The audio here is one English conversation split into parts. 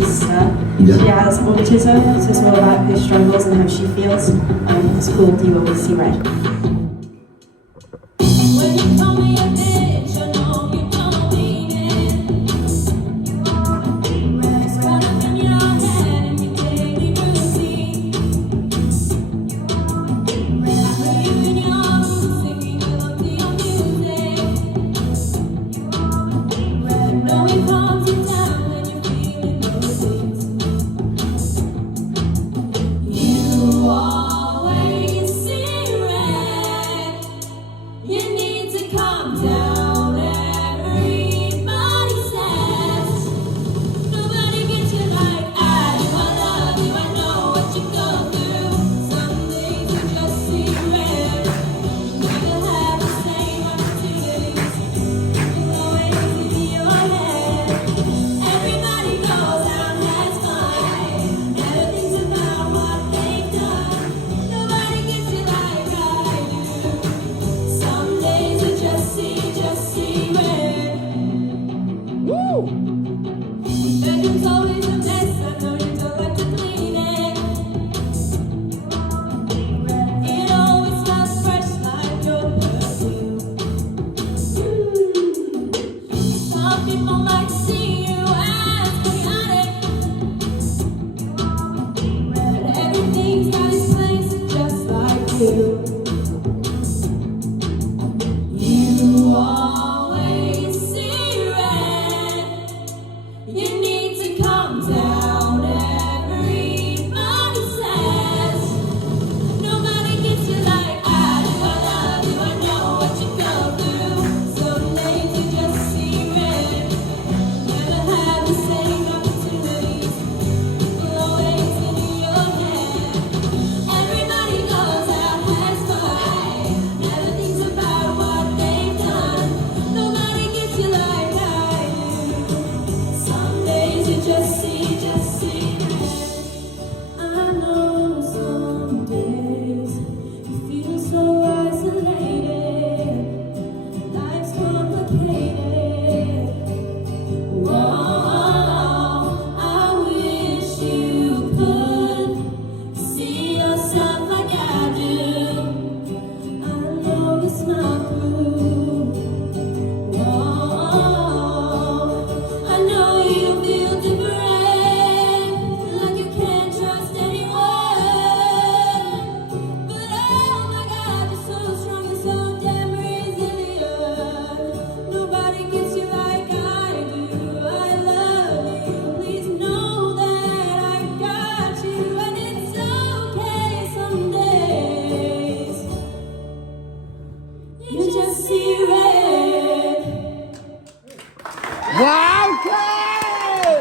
sister. She has autism, so it's more about her struggles and how she feels. It's called You Always See Red. When you call me a bitch, I know you don't mean it. You always see red. It's caught up in your head and your daily routine. You always see red. I heard you in your room singing melody on music. You always see red. No, it calms you down when you're feeling those things. You always see red. You need to calm down, everybody says. Nobody gets you like I do. I love you, I know what you go through. Some days you just see red. Never have the same opportunities. It's always in your head. Everybody goes out and has fun. Never thinks about what they've done. Nobody gets you like I do. Some days you just see red. Bedroom's always a mess, I know you don't like to clean it. It always smells fresh like your perfume. Some people might see you as chaotic, but everything's got its place just like you. You always see red. You need to calm down, everybody says. Nobody gets you like I do. I love you, I know what you go through. Some days you just see red. Never have the same opportunities. People always in your head. Everybody goes out, has fun. Never thinks about what they've done. Nobody gets you like I do. Some days you just see red. I know some days you feel so isolated. Life's complicated. Whoa, I wish you could see yourself like I do. I know it's not true. Whoa, I know you feel different, like you can't trust anyone. But oh my God, you're so strong and so damn resilient. Nobody gets you like I do. I love you. Please know that I got you, and it's okay some days. You just see red. Wow, Kay!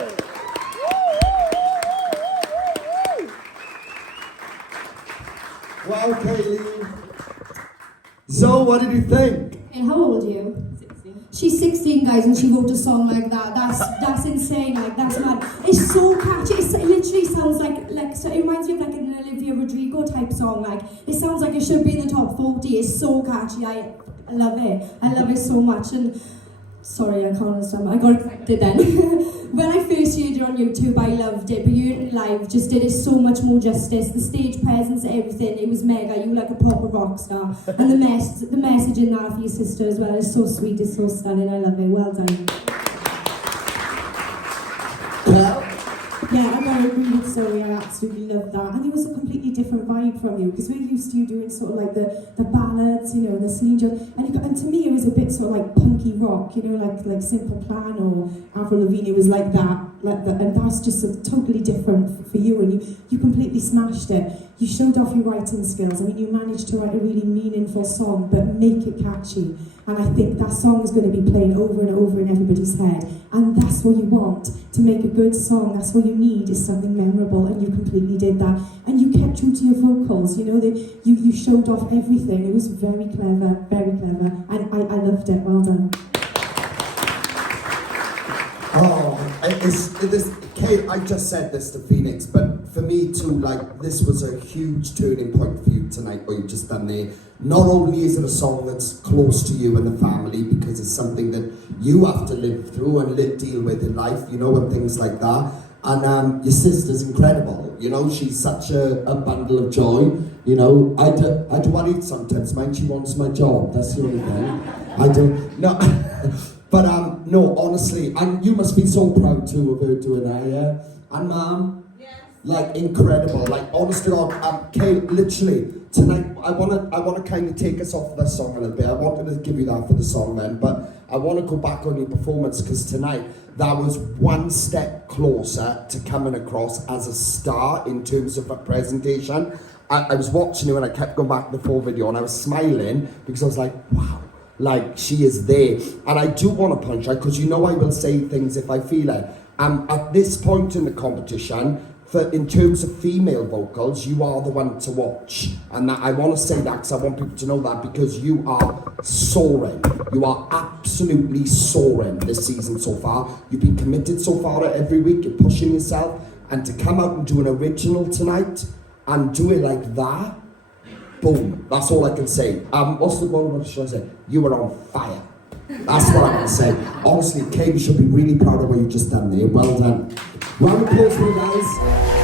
Wow, Kayleigh. So, what did you think? And how old are you? 16. She's 16, guys, and she wrote a song like that. That's insane. Like, that's mad. It's so catchy. It literally sounds like so. It reminds me of like an Olivia Rodrigo type song. Like, it sounds like it should be in the top 40. It's so catchy. I love it. I love it so much. And sorry, I can't understand. I got excited then. When I first heard you on YouTube, I loved it, but you in live just did it so much more justice. The stage presence, everything, it was mega. You were like a proper rock star. And the message in that for your sister as well is so sweet, it's so stunning. I love it. Well done. Well, Yeah, I gotta agree with Zoe, I absolutely love that. And it was a completely different vibe from you, because we're used to you doing sort of like the ballads, you know, and the Celine Dion. And to me it was a bit sort of like punky rock, you know, like Simple Plan or Avril Lavigne. It was like that, and that's just totally different for you, and you completely smashed it. You showed off your writing skills. I mean, you managed to write a really meaningful song, but make it catchy. And I think that song is going to be playing over and over in everybody's head. And that's what you want, to make a good song. That's what you need, is something memorable, and you completely did that. And you kept true to your vocals, you know, you showed off everything. It was very clever, and I loved it. Well done. Kate, I just said this to Phoenix, but for me too, like, this was a huge turning point for you tonight, what you've just done there. Not only is it a song that's close to you and the family, because it's something that you have to live through and deal with in life, you know, and things like that. And your sister's incredible, you know, she's such a bundle of joy, you know. I do worry sometimes, mind she wants my job, that's the only thing. I do, no, but no, honestly, and you must be so proud too of her doing that, yeah? And Mum, like incredible, like honest to God, Kayleigh, literally, tonight, I wanna kind of take us off this song a little bit. I wanted to give you that for the song then, but I want to go back on your performance because tonight, that was one step closer to coming across as a star in terms of a presentation. I was watching you and I kept going back to the full video and I was smiling because I was like, wow, like she is there. And I do want to punch her because you know I will say things if I feel it. At this point in the competition, in terms of female vocals, you are the one to watch. And that, I want to say that because I want people to know that because you are soaring. You are absolutely soaring this season so far. You've been committed so far every week. You're pushing yourself. And to come out and do an original tonight and do it like that, boom. That's all I can say. What's the one? What should I say? You were on fire. That's what I'm going to say. Honestly, Kayleigh should be really proud of what you've just done there. Well done. Round of applause for you guys.